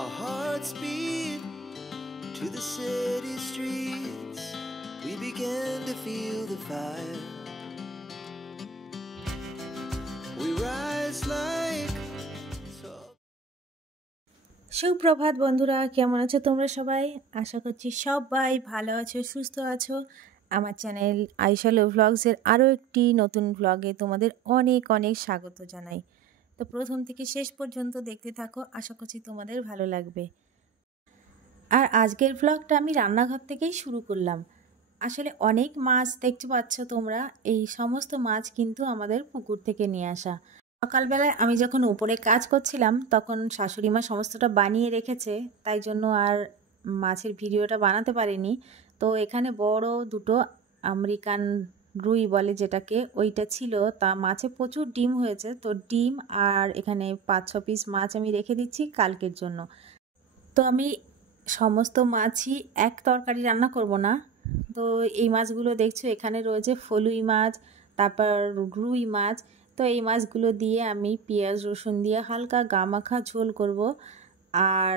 Our hearts beat to the city streets. We began to feel the fire. We rise like সুপ্রভাত বন্ধুরা, কেমন আছো তোমরা সবাই? আশা করছি সবাই ভালো আছো, সুস্থ আছো। আমার চ্যানেল আয়েশা লাভ ভ্লগসের আরও একটি নতুন ভ্লগে তোমাদের অনেক অনেক স্বাগত জানাই। তো প্রথম থেকে শেষ পর্যন্ত দেখতে থাকো, আশা করছি তোমাদের ভালো লাগবে। আর আজকের ভ্লগটা আমি রান্নাঘর থেকেই শুরু করলাম। আসলে অনেক মাছ দেখতে পাচ্ছ তোমরা, এই সমস্ত মাছ কিন্তু আমাদের পুকুর থেকে নিয়ে আসা। সকালবেলায় আমি যখন উপরে কাজ করছিলাম তখন শাশুড়ি মা সমস্তটা বানিয়ে রেখেছে, তাই জন্য আর মাছের ভিডিওটা বানাতে পারিনি। তো এখানে বড় দুটো আমেরিকান রুই বলে যেটাকে, ওইটা ছিল। তা মাছে প্রচুর ডিম হয়েছে, তো ডিম আর এখানে 5-6 পিস মাছ আমি রেখে দিচ্ছি কালকের জন্য। তো আমি সমস্ত মাছই এক তরকারি রান্না করব না। তো এই মাছগুলো দেখছো এখানে রয়েছে ফলুই মাছ, তারপর রুই মাছ। তো এই মাছগুলো দিয়ে আমি পেঁয়াজ রসুন দিয়ে হালকা গামাখা ঝোল করব। আর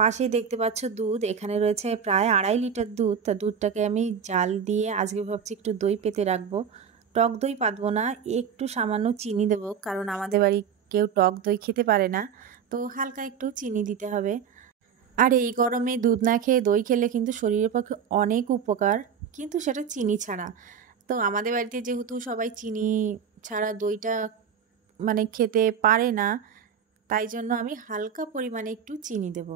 পাশে দেখতে পাচ্ছ দুধ, এখানে রয়েছে প্রায় 2.5 লিটার দুধ। তা দুধটাকে আমি জাল দিয়ে আজকে ভাবছি একটু দই পেতে রাখবো। টক দই পাতবো না, একটু সামান্য চিনি দেবো, কারণ আমাদের বাড়ি কেউ টক দই খেতে পারে না, তো হালকা একটু চিনি দিতে হবে। আর এই গরমে দুধ না খেয়ে দই খেলে কিন্তু শরীরের পক্ষে অনেক উপকার, কিন্তু সেটা চিনি ছাড়া। তো আমাদের বাড়িতে যেহেতু সবাই চিনি ছাড়া দইটা মানে খেতে পারে না, তাই জন্য আমি হালকা পরিমাণে একটু চিনি দেব।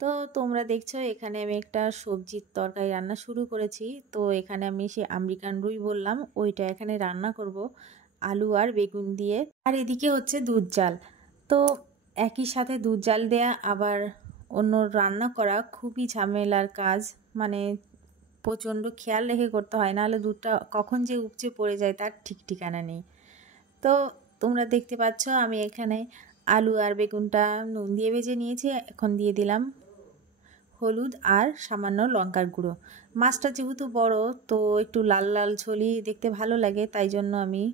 তো তোমরা দেখছো এখানে আমি একটা সবজির তরকারি রান্না শুরু করেছি। তো এখানে আমি সে আমেরিকান রুই বললাম, ওইটা এখানে রান্না করব আলু আর বেগুন দিয়ে। আর এদিকে হচ্ছে দুধ জাল। তো একই সাথে দুধ জাল দেয়া আবার অন্য রান্না করা খুবই ঝামেলার কাজ, মানে প্রচণ্ড খেয়াল রেখে করতে হয়, নাহলে দুধটা কখন যে উপচে পড়ে যায় তার ঠিক ঠিকানা নেই। তো তোমরা দেখতে পাচ্ছ আমি এখানে আলু আর বেগুনটা নুন দিয়ে ভেজে নিয়েছি। এখন দিয়ে দিলাম হলুদ আর সামান্য লঙ্কার গুঁড়ো। মাছটা যেহেতু বড়, তো একটু লাল লাল ঝোলই দেখতে ভালো লাগে, তাই জন্য আমি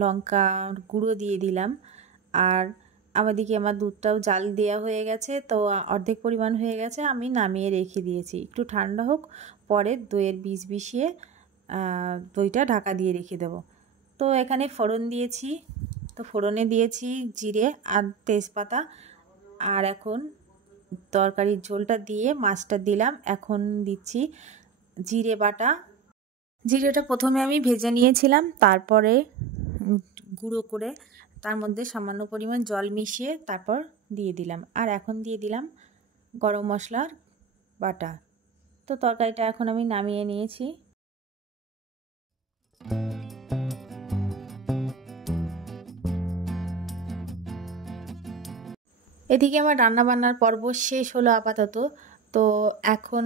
লঙ্কার গুঁড়ো দিয়ে দিলাম। আর আমাদিকে আমার দুধটাও জাল দেওয়া হয়ে গেছে, তো অর্ধেক পরিমাণ হয়ে গেছে, আমি নামিয়ে রেখে দিয়েছি একটু ঠান্ডা হোক, পরে দইয়ের বীজ মিশিয়ে দইটা ঢাকা দিয়ে রেখে দেব। তো এখানে ফোড়ন দিয়েছি, তো ফোড়নে দিয়েছি জিরে আর তেজপাতা। আর এখন তরকারির ঝোলটা দিয়ে মাছটা দিলাম, এখন দিচ্ছি জিরে বাটা। জিরেটা প্রথমে আমি ভেজে নিয়েছিলাম, তারপরে গুঁড়ো করে তার মধ্যে সামান্য পরিমাণ জল মিশিয়ে তারপর দিয়ে দিলাম। আর এখন দিয়ে দিলাম গরম মশলার বাটা। তো তরকারিটা এখন আমি নামিয়ে নিয়েছি। এদিকে আমার রান্নাবান্নার পর্ব শেষ হলো আপাতত। তো এখন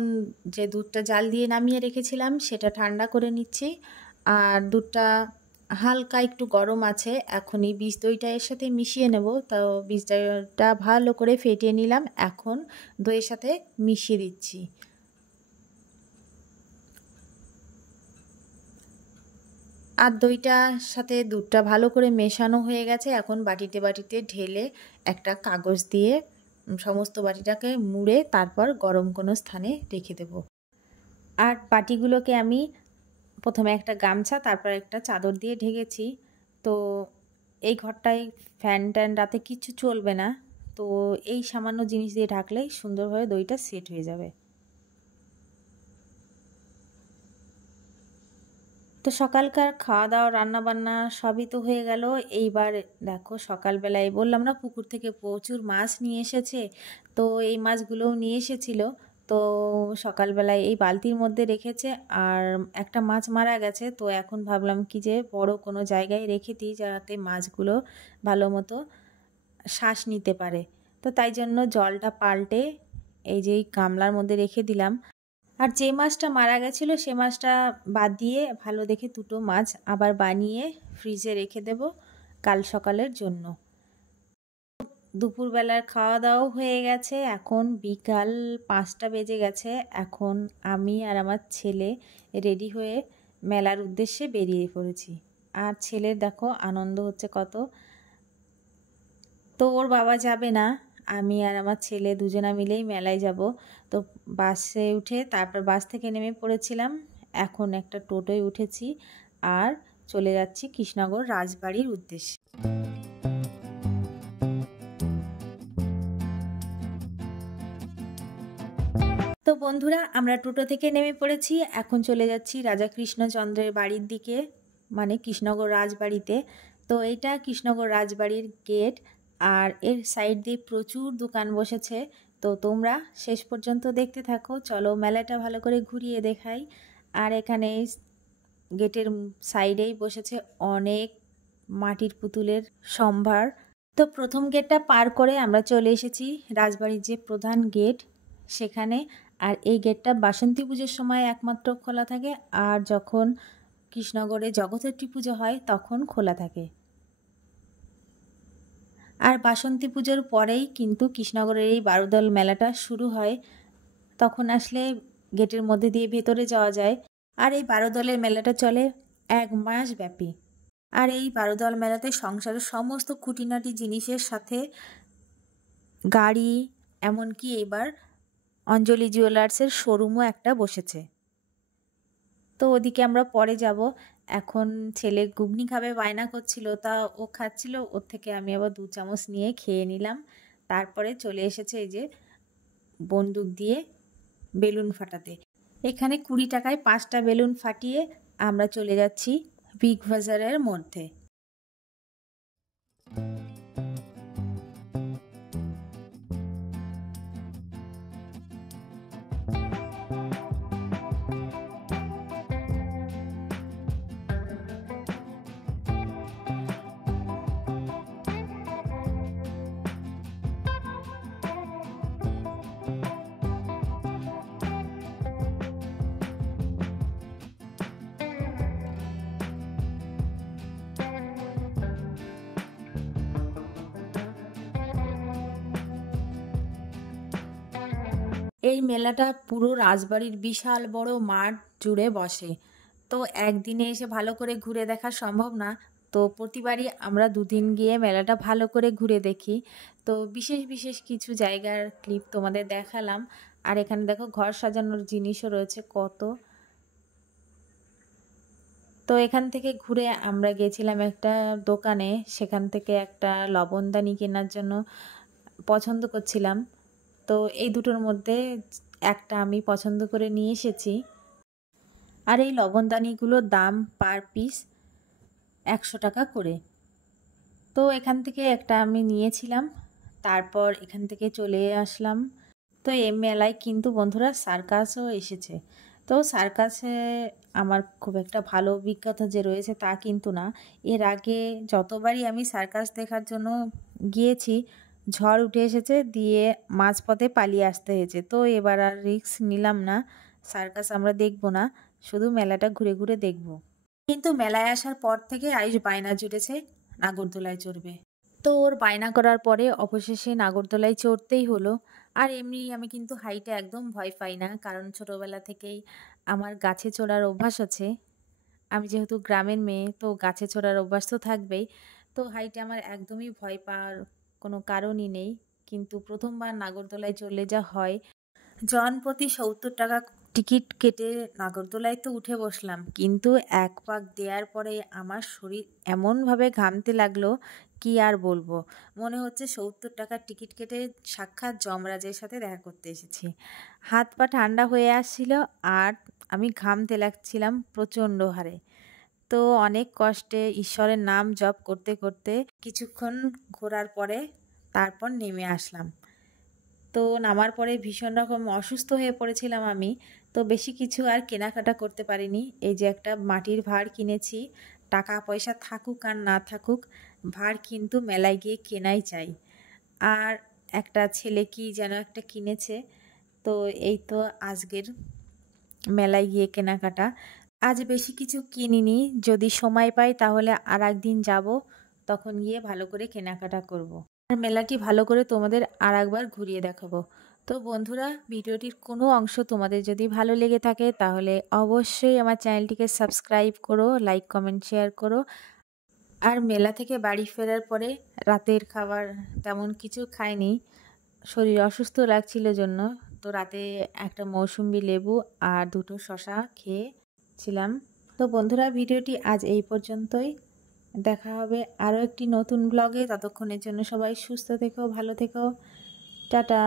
যে দুধটা জাল দিয়ে নামিয়ে রেখেছিলাম সেটা ঠান্ডা করে নিচ্ছি। আর দুধটা হালকা একটু গরম আছে, এখনই বীজ দইটা এর সাথে মিশিয়ে নেব। তো বীজ দইটা ভালো করে ফেটিয়ে নিলাম, এখন দইয়ের সাথে মিশিয়ে দিচ্ছি। আর দইটার সাথে দুধটা ভালো করে মেশানো হয়ে গেছে, এখন বাটিতে বাটিতে ঢেলে একটা কাগজ দিয়ে সমস্ত বাটিটাকে মুড়ে তারপর গরম কোনো স্থানে রেখে দেব। আর বাটিগুলোকে আমি প্রথমে একটা গামছা তারপর একটা চাদর দিয়ে ঢেকেছি। তো এই ঘরটায় ফ্যান ট্যান রাতে কিছু চলবে না, তো এই সামান্য জিনিস দিয়ে ঢাকলেই সুন্দরভাবে দইটা সেট হয়ে যাবে। তো সকালকার খাওয়া দাওয়া রান্নাবান্না সবই তো হয়ে গেল। এইবার দেখো সকালবেলায় বললাম না পুকুর থেকে প্রচুর মাছ নিয়ে এসেছে, তো এই মাছগুলোও নিয়ে এসেছিল। তো সকালবেলায় এই বালতির মধ্যে রেখেছে, আর একটা মাছ মারা গেছে। তো এখন ভাবলাম কি যে বড় কোনো জায়গায় রেখে দিই, যাতে মাছগুলো ভালো মতো শ্বাস নিতে পারে। তো তাই জন্য জলটা পাল্টে এই যে গামলার মধ্যে রেখে দিলাম। আর যে মাছটা মারা গেছিল সে মাছটা বাদ দিয়ে ভালো দেখে দুটো মাছ আবার বানিয়ে ফ্রিজে রেখে দেব কাল সকালের জন্য। দুপুরবেলার খাওয়া দাওয়া হয়ে গেছে, এখন বিকাল 5টা বেজে গেছে। এখন আমি আর আমার ছেলে রেডি হয়ে মেলার উদ্দেশ্যে বেরিয়ে পড়েছি। আর ছেলের দেখো আনন্দ হচ্ছে কত। তো ওর বাবা যাবে না, আমি আর আমার ছেলে দুজনা মিলেই মেলায় যাব। তো বাসে উঠে তারপর বাস থেকে নেমে পড়েছিলাম। এখন একটা টোটোয় উঠেছি আর চলে যাচ্ছি কৃষ্ণনগর রাজবাড়ির উদ্দেশ্যে। তো বন্ধুরা, আমরা টোটো থেকে নেমে পড়েছি। এখন চলে যাচ্ছি রাজা কৃষ্ণচন্দ্রের বাড়ির দিকে, মানে কৃষ্ণনগর রাজবাড়িতে। তো এটা কৃষ্ণনগর রাজবাড়ির গেট, আর এর সাইড দিয়ে প্রচুর দোকান বসেছে। তো তোমরা শেষ পর্যন্ত দেখতে থাকো। চলো মেলাটা ভালো করে ঘুরিয়ে দেখাই। আর এখানে গেটের সাইডেই বসেছে অনেক মাটির পুতুলের সম্ভার। তো প্রথম গেটটা পার করে আমরা চলে এসেছি রাজবাড়ির যে প্রধান গেট সেখানে। আর এই গেটটা বাসন্তী পুজোর সময় একমাত্র খোলা থাকে, আর যখন কৃষ্ণনগরে জগদ্ধাত্রী পুজো হয় তখন খোলা থাকে। আর বাসন্তী পুজোর পরেই কিন্তু কৃষ্ণনগরের এই বারোদল মেলাটা শুরু হয়। তখন আসলে গেটের মধ্যে দিয়ে ভেতরে যাওয়া যায়। আর এই বারোদলের মেলাটা চলে 1 মাস ব্যাপী। আর এই বারোদল মেলাতে সংসারের সমস্ত খুঁটিনাটি জিনিসের সাথে গাড়ি, এমনকি এবার অঞ্জলি জুয়েলার্সের শোরুমও একটা বসেছে। তো ওদিকে আমরা পরে যাব। এখন ছেলে ঘুগনি খাবে বায়না করছিল, তা ও খাচ্ছিল, ওর থেকে আমি আবার 2 চামচ নিয়ে খেয়ে নিলাম। তারপরে চলে এসেছে এই যে বন্দুক দিয়ে বেলুন ফাটাতে। এখানে 20 টাকায় 5টা বেলুন ফাটিয়ে আমরা চলে যাচ্ছি বিগ বাজারের মধ্যে। এই মেলাটা পুরো রাজবাড়ির বিশাল বড় মাঠ জুড়ে বসে। তো একদিনে এসে ভালো করে ঘুরে দেখা সম্ভব না। তো প্রতিবারই আমরা 2 দিন গিয়ে মেলাটা ভালো করে ঘুরে দেখি। তো বিশেষ বিশেষ কিছু জায়গার ক্লিপ তোমাদের দেখালাম। আর এখানে দেখো ঘর সাজানোর জিনিসও রয়েছে কত। তো এখান থেকে ঘুরে আমরা গেছিলাম একটা দোকানে, সেখান থেকে একটা লবণদানি কেনার জন্য পছন্দ করছিলাম। তো এই দুটোর মধ্যে একটা আমি পছন্দ করে নিয়ে এসেছি। আর এই লবণদানিগুলোর দাম পার পিস 100 টাকা করে। তো এখান থেকে একটা আমি নিয়েছিলাম, তারপর এখান থেকে চলে আসলাম। তো এই মেলায় কিন্তু বন্ধুরা সার্কাসও এসেছে। তো সার্কাসে আমার খুব একটা ভালো অভিজ্ঞতা যে রয়েছে তা কিন্তু না। এর আগে যতবারই আমি সার্কাস দেখার জন্য গিয়েছি ঝড় উঠে এসেছে, দিয়ে মাঝপথে পালিয়ে আসতে হয়েছে। তো এবার আর রিস্ক নিলাম না, সার্কাস আমরা দেখব না, শুধু মেলাটা ঘুরে ঘুরে দেখব। কিন্তু মেলায় আসার পর থেকে আয়ুষ বায়না জুটেছে নাগরদোলায় চড়বে। তো ওর বায়না করার পরে অবশেষে নাগরদোলায় চড়তেই হলো। আর এমনি আমি কিন্তু হাইটে একদম ভয় পাই না, কারণ ছোটোবেলা থেকেই আমার গাছে চড়ার অভ্যাস আছে। আমি যেহেতু গ্রামের মেয়ে, তো গাছে চড়ার অভ্যাস তো থাকবেই। তো হাইটে আমার একদমই ভয় পাওয়ার কোনো কারণই নেই। কিন্তু প্রথমবার নাগরদোলায় চড়লে যা হয়, জনপ্রতি 70 টাকা টিকিট কেটে নাগরদোলায় তো উঠে বসলাম, কিন্তু 1 পাক দেওয়ার পরে আমার শরীর এমনভাবে ঘামতে লাগলো, কি আর বলবো। মনে হচ্ছে 70 টাকার টিকিট কেটে সাক্ষাৎ যমরাজের সাথে দেখা করতে এসেছি। হাত পা ঠান্ডা হয়ে আসছিল আর আমি ঘামতে লাগছিলাম প্রচণ্ড হারে। তো অনেক কষ্টে ঈশ্বরের নাম জপ করতে করতে কিছুক্ষণ ঘোরার পরে তারপর নেমে আসলাম। তো নামার পরে ভীষণ রকম অসুস্থ হয়ে পড়েছিলাম আমি। তো বেশি কিছু আর কেনাকাটা করতে পারিনি। এই যে একটা মাটির ভাঁড় কিনেছি, টাকা পয়সা থাকুক আর না থাকুক, ভাঁড় কিন্তু মেলায় গিয়ে কেনাই চাই। আর একটা ছেলে কি যেন একটা কিনেছে। তো এই তো আজকের মেলায় গিয়ে কেনাকাটা। আজ বেশি কিছু কিনিনি, যদি সময় পাই তাহলে আর একদিন যাব, তখন গিয়ে ভালো করে কেনাকাটা করব। আর মেলাটি ভালো করে তোমাদের আর একবার ঘুরিয়ে দেখাবো। তো বন্ধুরা, ভিডিওটির কোনো অংশ তোমাদের যদি ভালো লেগে থাকে তাহলে অবশ্যই আমার চ্যানেলটিকে সাবস্ক্রাইব করো, লাইক কমেন্ট শেয়ার করো। আর মেলা থেকে বাড়ি ফেরার পরে রাতের খাবার তেমন কিছু খাইনি, শরীর অসুস্থ লাগছিল জন্য তো রাতে একটা মৌসুম্বি লেবু আর 2টো শশা খেয়েছিলাম। তো বন্ধুরা, ভিডিওটি আজ এই পর্যন্তই। দেখা হবে আরও একটি নতুন ব্লগে। ততক্ষণের জন্য সবাই সুস্থ থেকো, ভালো থেকো, টাটা।